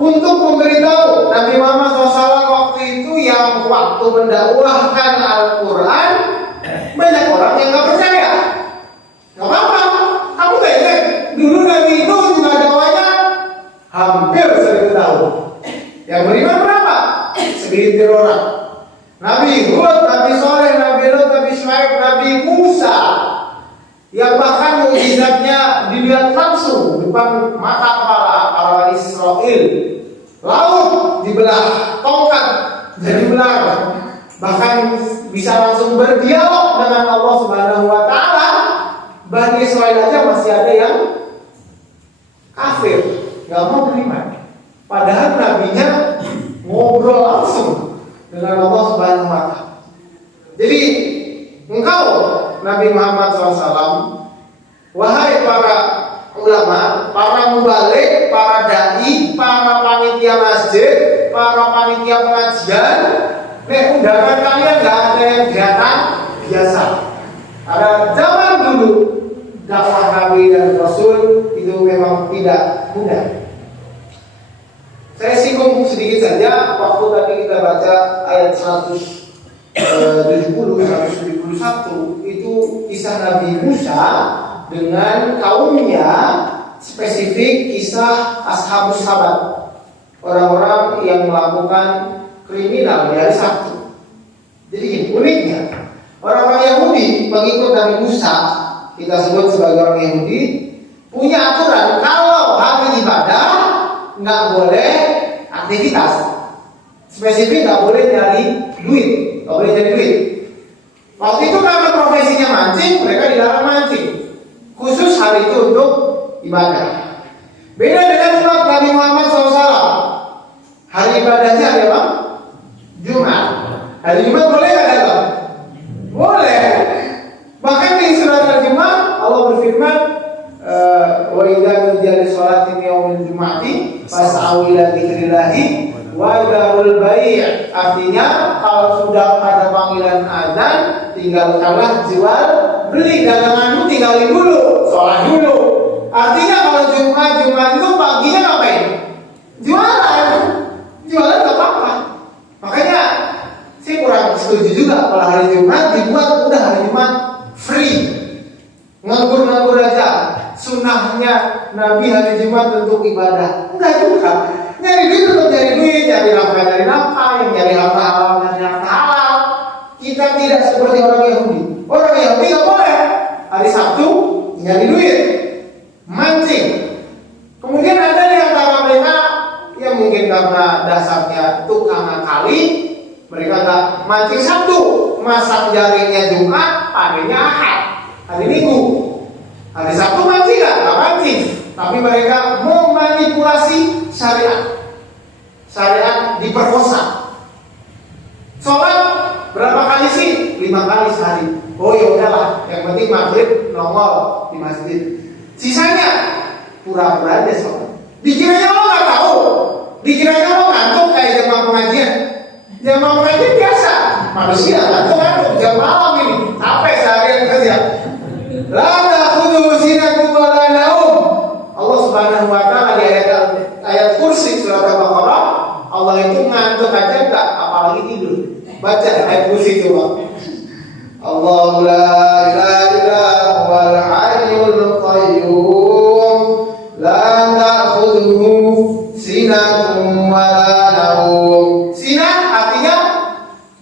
Untuk memberitahu Nabi Muhammad SAW waktu itu yang waktu mendakwahkan Al-Quran, banyak orang yang nggak percaya. Gak apa-apa, kamu gak ingat dulu Nabi itu juga dakwahnya hampir 1000 tahun. Yang beriman berapa? Segelintir orang. Nabi Hud, Nabi Soleh, Nabi Lut, Nabi Syuaib, Nabi Musa, yang bahkan mukjizatnya dilihat langsung depan mata para Israel. Laut dibelah, tongkat jadi belar, bahkan bisa langsung berdialog dengan Allah Subhanahu wa Ta'ala. Bani Israel aja masih ada yang kafir, nggak mau beriman. Padahal nabinya ngobrol langsung dengan Allah Subhanahu wa Ta'ala. Jadi engkau Nabi Muhammad SAW, wahai para ulama, para mubalik, para dai, para panitia masjid, para panitia pengajian, undangan kalian nggak ada yang biasa. Pada zaman dulu dakwah Nabi dan Rasul itu memang tidak mudah. Saya singgung sedikit saja. Waktu tadi kita baca ayat 171 itu kisah Nabi Musa dengan kaumnya, spesifik kisah Ashabus Sabat, orang-orang yang melakukan kriminal di hari Sabtu. Jadi uniknya, orang-orang Yahudi pengikut Nabi Musa, kita sebut sebagai orang Yahudi, punya aturan kalau hari ibadah nggak boleh aktivitas, spesifik nggak boleh nyari duit, nggak boleh nyari duit. Waktu itu karena profesinya mancing, mereka dilarang mancing, khusus hari itu untuk ibadah. Beda dengan umat Nabi Muhammad SAW, hari ibadahnya adalah Jumat. Hari Jumat boleh nggak dagang? Boleh. Bahkan di surat Al-Jumat Allah berfirman, wa idza nudiya lis-salati yaumil jumu'ati fas'au ila dzikrillahi wa dzarul bai'. Artinya kalau sudah ada panggilan azan, tinggalkanlah jual beli, daganganmu tinggalin dulu, sholat dulu. Artinya kalau Jumat itu paginya ngapain? Jualan gak apa-apa. Makanya saya kurang setuju juga kalau hari Jumat dibuat udah hari Jumat free, nganggur aja. Sunnahnya Nabi hari Jumat untuk ibadah, enggak juga. Nyari duit untuk nyari duit, nyari nafkah, yang nyari halal, nyari halal. Kita tidak seperti orang Yahudi. Orang Yahudi nggak boleh hari Sabtu nyari duit, mancing. Kemudian ada di antara mereka yang mungkin karena dasarnya tukang kali, mereka nggak mancing Sabtu, masang jaringnya Jumat, panennya Ahad, hari Minggu. Hari Sabtu mancing nggak mancing, tapi mereka memanipulasi syariat diperkosa. Sholat berapa kali sih? 5 kali sehari. Oh ya udahlah, yang penting maghrib nongol di masjid. Sisanya pura-pura aja sholat. Dikiranya lo nggak tahu, dikiranya lo ngantuk kayak jamaah pengajian. Jamaah pengajian biasa, manusia ngantuk jam malam ini, capek seharian kerja. La ta'khudhuhu sinatun wa la naum. Allah Subhanahu wa Ta'ala di ayat kursi surat Al-Baqarah, Allah itu ngantuk aja enggak, apalagi tidur. Baca ayat kursi coba. Allahu la ilaha illa huwal hayyul qayyum la ta'khudhuhu sinatun wa la naum. Sinat artinya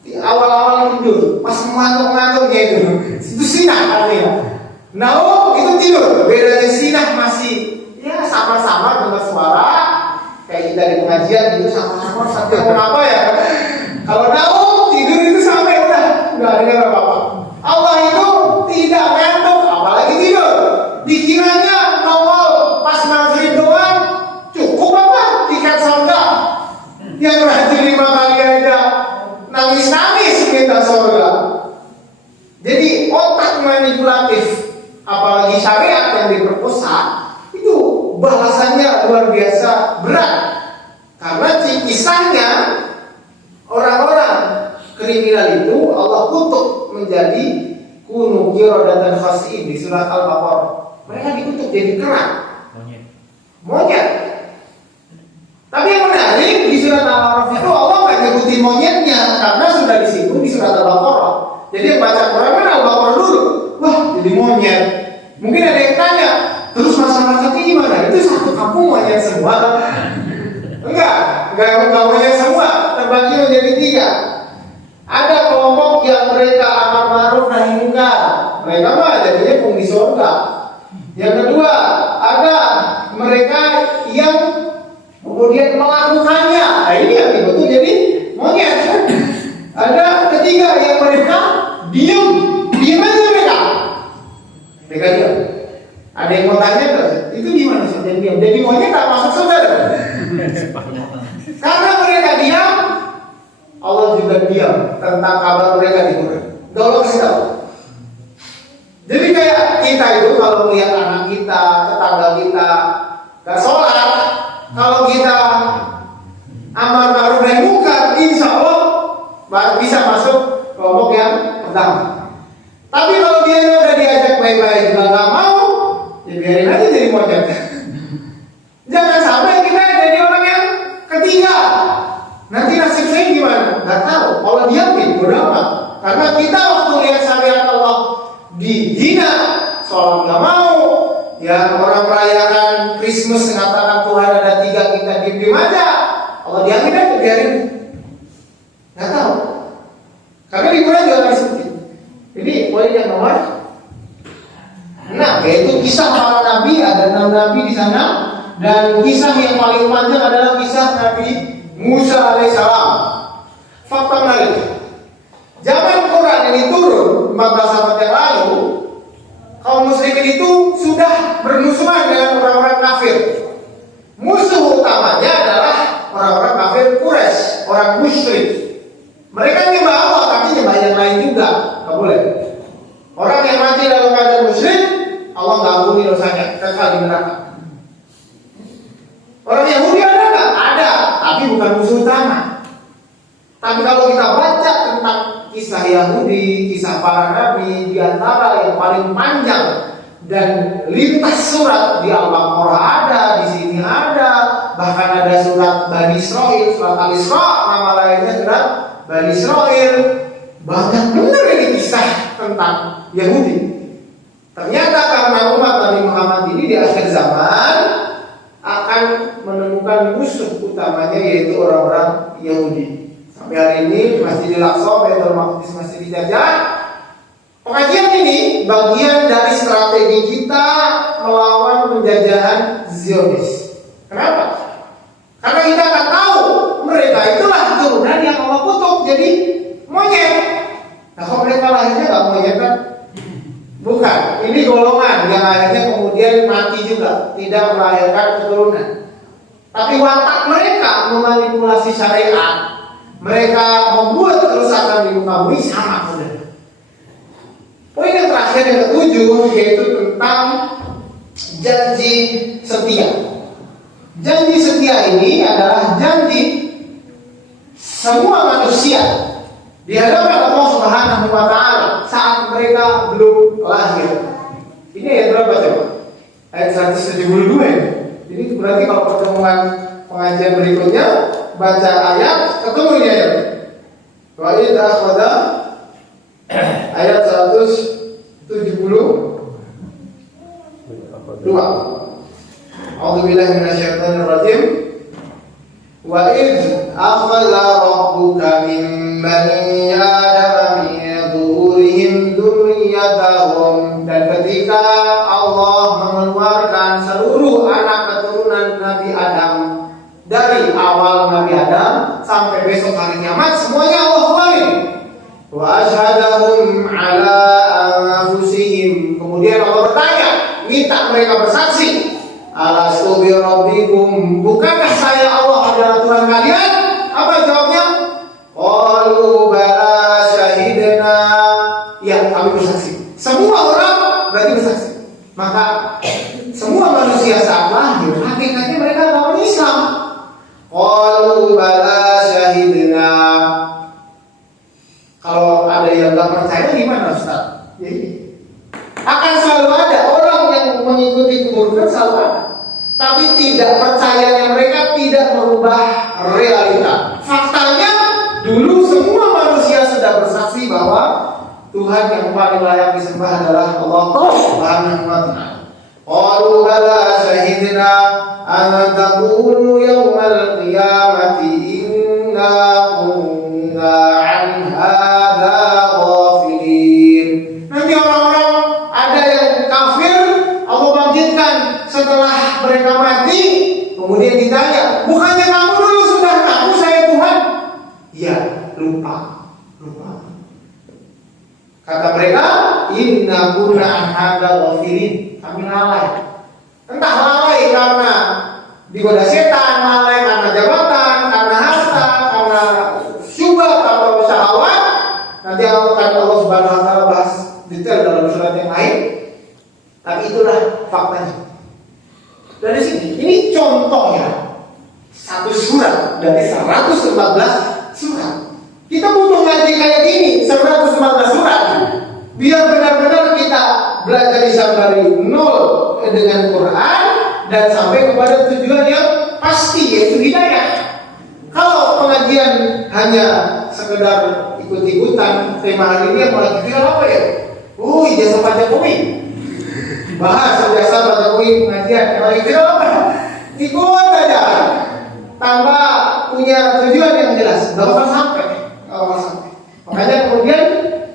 di awal-awal tidur, pas ngantuk-ngantuknya itu sinat artinya. Naum itu tidur. Bedanya sinah masih ya sama-sama dengan suara kayak kita di pengajian gitu, sama-sama sampai mau apa ya. Kalau naum tidur itu sampai udah nggak dengar apa-apa. Allah itu tidak ngantuk apalagi tidur. Dikiranya nongol pas maghrib doang cukup apa tiket surga? Yang rajin 5 kali aja nangis-nangis minta surga. Jadi otak manipulatif, apalagi syariat yang diperkosa, itu balasannya luar biasa berat. Karena kisahnya orang-orang kriminal itu Allah kutuk menjadi kunu qiradatan khasi'in di surat Al-Baqarah. Mereka dikutuk jadi kera. monyet. Tapi yang menarik di surat Al-A'raf itu Allah nggak nyebutin monyetnya karena sudah disinggung di surat Al-Baqarah. Jadi yang baca Quran kan Al-Baqarah dulu. Wah, jadi monyet. Mungkin ada yang tanya, terus masyarakatnya gimana? Itu satu kampung monyet semua? Enggak monyet semua. Terbagi menjadi 3. Ada kelompok yang mereka amar ma'ruf nahi munkar. Mereka mah jadinya penghuni surga. Yang kedua, ada mereka yang kemudian melakukannya. Nah, ini yang betul jadi monyet. Ada ketiga yang mereka diam aja mereka. Mereka diam. Ada yang mau tanya nggak? Itu gimana sih yang diam? Jadi monyet tak masuk saudara? Karena mereka diam, Allah juga diam tentang kabar mereka di Quran. Allah kasih tahu. Jadi kayak kita itu kalau melihat anak kita, tetangga kita gak sholat, kalau kita amar ma'ruf nahi munkar, insya Allah bisa masuk kelompok yang pertama. Tapi kalau dia udah diajak baik-baik juga gak mau, ya biarin aja jadi monyet. Jangan sampai kita jadi orang yang ketiga. Nanti nasib saya gimana? Gak tahu. Kalau diamin, berapa? Karena kita waktu lihat syariat Allah dihina, sholat gak mau, ya orang merayakan Christmas mengatakan Tuhan ada 3, kita diem aja. Allah diamin aja, biarin. Gak tahu. Karena di Quran juga disebut. Ini poin yang nomor 6, yaitu kisah para nabi. Ada 6 nabi di sana, dan kisah yang paling panjang adalah kisah Nabi Musa alaihissalam. Fakta menarik. Zaman Quran ini turun 14 abad yang lalu, kaum muslimin itu sudah bermusuhan dengan orang-orang kafir. Musuh utamanya adalah orang-orang kafir Quraisy, orang musyrik. Mereka nyembah Allah, tapi nyembah yang lain juga, nggak boleh. Orang yang mati dalam keadaan musyrik, Allah nggak ampuni dosanya, kekal di neraka. Orang Yahudi ada nggak? Ada, tapi bukan musuh utama. Tapi kalau kita baca tentang kisah Yahudi, kisah para nabi, di antara yang paling panjang dan lintas surat di Al-Baqarah ada, di sini ada, bahkan ada surat Bani Israil, surat Al-Isra, nama lainnya surat Bani Israil. Banyak benar ini kisah tentang Yahudi. Ternyata karena umat Nabi Muhammad ini di akhir zaman akan menemukan musuh utamanya, yaitu orang-orang Yahudi. Sampai hari ini Masjidil Aqsa, Baitul Maqdis masih dijajah. Pengajian ini bagian dari strategi kita melawan penjajahan Zionis. Kenapa? Karena kita akan tahu mereka itulah turunan yang Allah kutuk, jadi monyet. Nah, kalau mereka lahirnya nggak monyet kan? Bukan. Ini golongan yang akhirnya kemudian mati juga, tidak melahirkan keturunan. Tapi watak mereka memanipulasi syariat. Mereka membuat kerusakan di muka bumi sama saudara. Poin yang terakhir yang ketujuh yaitu tentang janji setia. Janji setia ini adalah janji semua manusia di hadapan Allah Subhanahu wa taala saat mereka belum lahir. Ini ayat berapa coba? Ayat 172 ya. Jadi berarti kalau pertemuan pengajian berikutnya baca ayat, ketemu ini ayat. Wa idza akhadha ayat 172. A'udzubillahi minasyaitonir rajim. Wa idza akhadha rabbuka min bani adama min zuhurihim dzurriyyatahum, dan ketika Allah mengeluarkan seluruh anak keturunan Nabi Adam, dari awal Nabi Adam sampai besok hari kiamat, semuanya Allah keluarin. Wa asyhadahum ala anfusihim, kemudian Allah bertanya, minta mereka bersaksi, alastu bi rabbikum, bukankah saya Allah adalah Tuhan kalian? Apa jawabnya? Qalu bala syahidna, ya kami bersaksi. Semua orang berarti bersaksi. Maka semua manusia saat lahir hakikatnya mereka agama Islam. Qalu bala syahidna. Kalau ada yang nggak percaya gimana Ustaz? Jadi akan selalu ada orang yang mengikuti keburukan, selalu ada. tapi tidak percayanya mereka tidak merubah realita. Faktanya dulu semua manusia sudah bersaksi bahwa Tuhan yang paling layak disembah adalah Allah Subhanahu wa ta'ala. Qalu bala syahidna an taqulu yawmal qiyamati inna kunna an hadza ghafilin. Nanti orang-orang ada yang kafir Allah bangkitkan setelah mereka mati, kemudian ditanya, bukannya kamu dulu sudah ngaku saya Tuhan? Iya, lupa. Kata mereka, inna kunna an hadza ghafilin. Kami lalai. Entah lalai karena digoda setan, lalai karena jabatan, karena harta, karena syubhat atau syahwat. Nanti akan Allah Subhanahu wa taala bahas detail dalam surat yang lain. Tapi itulah faktanya. Dari sini, ini contohnya satu surat dari 114 surat. Kita butuh ngaji kayak gini 114 surat. Biar benar-benar kita belajar Islam dari nol dengan Quran dan sampai kepada tujuan yang pasti, yaitu hidayah. Kalau pengajian hanya sekedar ikut-ikutan, tema hari ini yang mau lagi viral apa ya? Ijazah Pak Jokowi. Bahas ijazah Pak Jokowi pengajian yang lagi viral apa? Ikut aja. Tanpa punya tujuan yang jelas, nggak bakal sampai. Makanya kemudian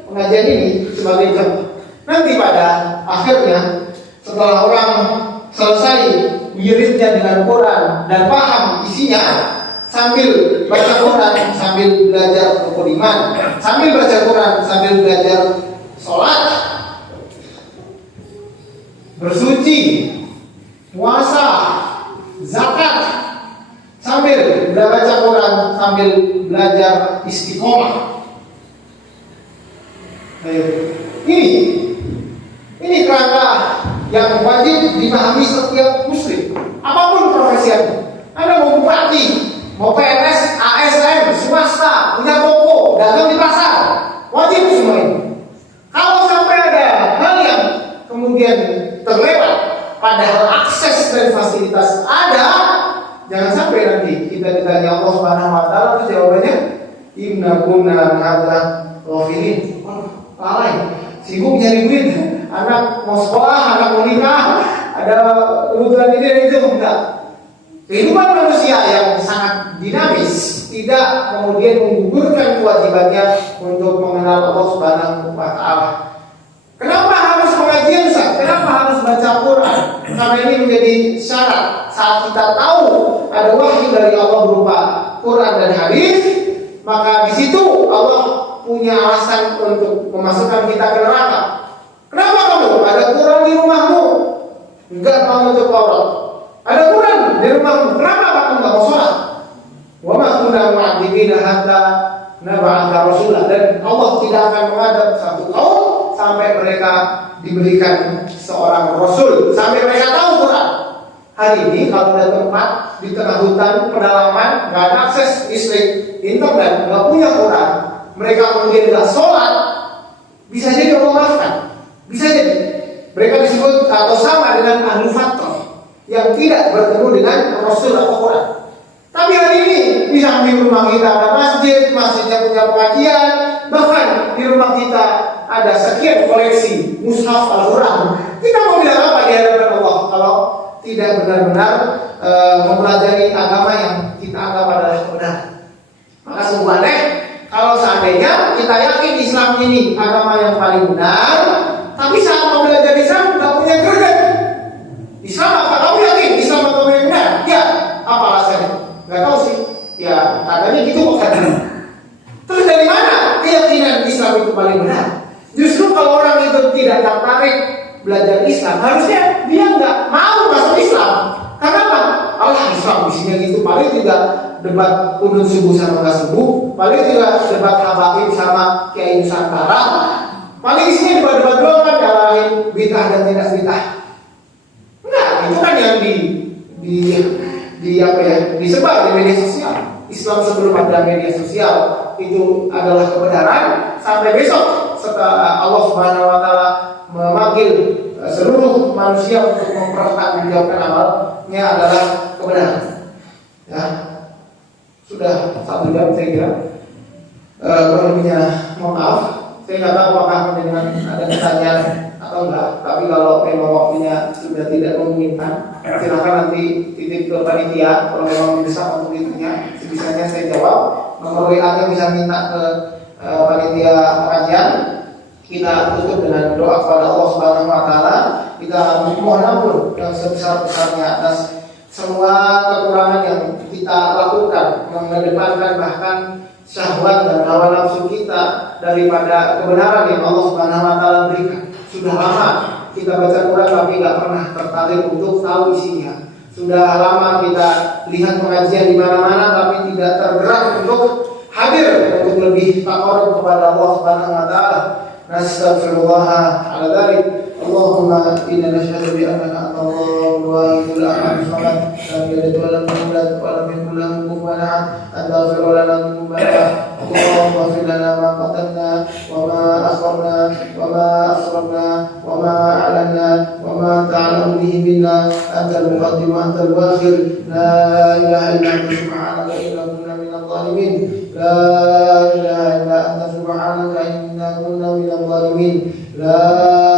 pengajian ini sebagai contoh. Nanti pada akhirnya setelah orang selesai wiridnya dengan Quran dan paham isinya, sambil baca Quran sambil belajar rukun iman, sambil baca Quran sambil belajar sholat, bersuci, puasa, zakat, sambil baca Quran sambil belajar istiqomah. Ini kerangka yang wajib dipahami setiap muslim, apapun profesi Anda. Anda mau bupati, mau PNS, ASN, swasta, punya toko, dagang di pasar, wajib semua ini. Kalau sampai ada hal yang kemudian terlewat, padahal akses dan fasilitas ada, jangan sampai nanti kita ditanya Allah Subhanahu wa taala, terus jawabannya inna kunna hadza ghafilin. Lalai, sibuk nyari duit, anak mau sekolah, anak mau nikah, ada kebutuhan ini dan itu, enggak. Kehidupan manusia yang sangat dinamis tidak kemudian menggugurkan kewajibannya untuk mengenal Allah Subhanahu wa taala. Kenapa harus pengajian, Ustaz? Kenapa harus baca Quran? Karena ini menjadi syarat. Saat kita tahu ada wahyu dari Allah berupa Quran dan hadis, maka di situ Allah punya alasan untuk memasukkan kita ke neraka. Kenapa kamu? Ada Quran di rumahmu, enggak mau nutup aurat. Ada Quran di rumahmu, kenapa kamu enggak mau sholat? Wa ma kunna mu'adzibina hatta nab'atha rasulah. Dan Allah tidak akan mengadab satu kaum sampai mereka diberikan seorang rasul, sampai mereka tahu Quran. Hari ini kalau ada tempat di tengah hutan pedalaman, nggak ada akses listrik, internet, nggak punya Quran, mereka kemudian nggak sholat, bisa jadi Allah maafkan. Bisa jadi mereka disebut atau sama dengan ahlu fatrah yang tidak bertemu dengan Rasul atau Quran. Tapi hari ini di samping rumah kita ada masjid, masjidnya punya pengajian, bahkan di rumah kita ada sekian koleksi mushaf Al-Quran. Kita mau bilang apa di hadapan Allah kalau tidak benar-benar mempelajari agama yang kita anggap adalah benar? Maka sungguh aneh kalau seandainya kita yakin Islam ini agama yang paling benar, tapi saat mau belajar Islam nggak punya greget. Islam apa? Kamu yakin Islam agama yang benar? Ya. Apa alasannya? Nggak tahu sih. Ya katanya gitu kok katanya. Terus dari mana keyakinan Islam itu paling benar? Justru kalau orang itu tidak tertarik belajar Islam, harusnya dia nggak mau masuk Islam. Kenapa? Allah Islam isinya gitu, paling juga debat kunut subuh sama nggak subuh, paling juga debat habaib sama Kiai Nusantara, paling isinya debat-debat doang kan, nyalahin bid'ah dan tidak bid'ah. Enggak, itu kan yang disebar di media sosial. Islam sebelum ada media sosial itu adalah kebenaran. Sampai besok setelah Allah Subhanahu wa taala memanggil seluruh manusia untuk mempertanggungjawabkan amal sifatnya adalah kebenaran. Ya, sudah 1 jam saya kira. Kurangnya mohon maaf. Saya nggak tahu apakah dengan ada pertanyaan atau enggak. Tapi kalau memang waktunya sudah tidak memungkinkan, silakan nanti titip ke panitia. Kalau memang bisa untuk ditanya, sebisanya saya jawab. Nomor WA-nya bisa minta ke panitia pengajian. Kita tutup dengan doa kepada Allah Subhanahu wa taala. Kita mohon ampun yang sebesar-besarnya atas semua kekurangan yang kita lakukan, yang mengedepankan bahkan syahwat dan hawa nafsu kita daripada kebenaran yang Allah Subhanahu wa taala berikan. Sudah lama kita baca Quran tapi tidak pernah tertarik untuk tahu isinya. Sudah lama kita lihat pengajian di mana-mana tapi tidak tergerak untuk hadir untuk lebih takarrub kepada Allah Subhanahu wa taala. Nastaghfirullah ala dzalik. Allahumma inna nashhadu bi annaka antallahu al-wahidul ahad as-samad lam yalid wa lam yulad wa lam yakul lahu kufuwan ahad. Anta ighfir lana dhunubanana. Allahumma ighfir lana ma qaddamna wa ma akharna wa ma asrarna wa ma a'lanna wa ma ta'lamu bihi minna. Anta al-muqaddim wa anta al-muakhir. La ilaha illa anta subhanaka inna kunna minadh dhalimin. La ilaha illa anta subhanaka inna kunna minadh dhalimin. La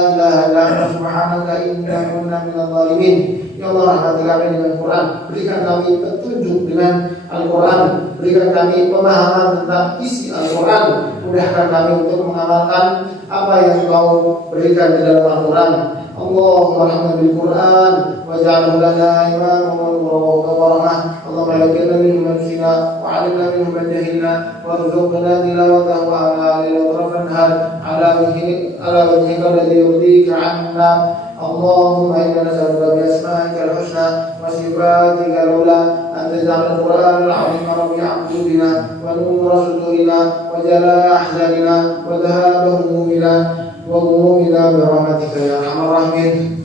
ilaha illa anta subhanaka inna kunna minadh dhalimin. Ya Allah, rahmati kami dengan Quran. Berikan kami petunjuk dengan Al-Quran. Berikan kami pemahaman tentang isi Al-Quran. Mudahkan kami untuk mengamalkan apa yang Kau berikan di dalam Al-Quran. Allahumma rahmah bil Quran waj'alhu lana imaman wa nuran wa rahmah. Allahumma lakina minhu man fina wa 'alimna minhu man jahilna warzuqna tilawatahu ala al-atraf an-nahar ala wajhika alladhi yurdika 'anna. Allahumma inna nas'aluka bi asma'ika al-husna wa sifatika al-ula an taj'al al-Qur'an al-'azim rabi'a qulubina wa nura sudurina wa jalaa ahzanina wa dhahaba humumina wa humumina bi rahmatika ya arhamar rahimin.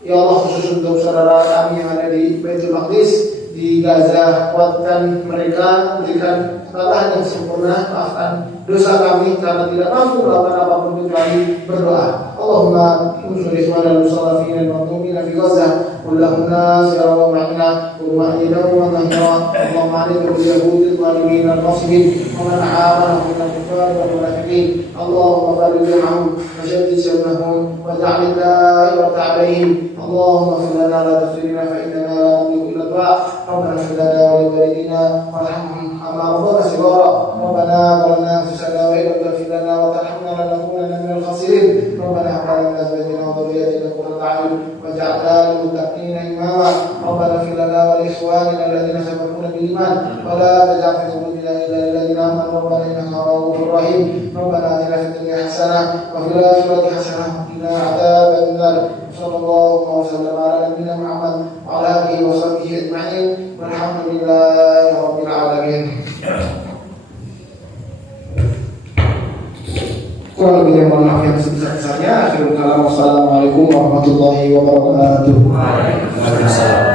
Ya Allah, khusus untuk saudara kami yang ada di Baitul Maqdis di Gaza, kuatkan mereka, berikan ketabahan yang sempurna, maafkan dosa kami karena tidak mampu melakukan apapun kecuali berdoa. Allahumma unsur ikhwana al-musallafin al-maqtumin fi Gaza kullahum nasira wa ma'ina wa ma'ina wa dhahira. Allahumma alayka bil yahudi al-zalimin al-nasibin wa man a'amana min al-kuffar wal munafiqin. Allahumma farrijhum wa shaddid shamlahum wa ja'al da'irata 'alayhim. Allahumma ighfir lana la tafsirna fa innana la namliku illa du'a. Rabbana ighfir lana wa li walidina warhamhum kama rabbana shighara. Rabbana zalamna anfusana wa illam taghfir lana wa tarhamna lanakunanna minal khasirin. Rabbana hab lana min azwajina wa dhurriyyatina qurrata a'yun waj'alna lil muttaqina imama. Rabbana ighfir lana wa li ikhwanina alladhina sabaquna bil iman wa la taj'al fi qulubina ghillan lil ladzina amanu rabbana innaka ra'ufur rahim. Rabbana atina fid dunya hasanah wa fil akhirati hasanah wa qina adzaban nar. Sallallahu wa sallam ala nabiyyina Muhammad wa ala alihi wa sahbihi ajma'in. Walhamdulillahi rabbil alamin. Kurang lebih mohon maaf yang sebesar-besarnya. Akhirul kalam. Wassalamualaikum warahmatullahi wabarakatuh. Waalaikumsalam.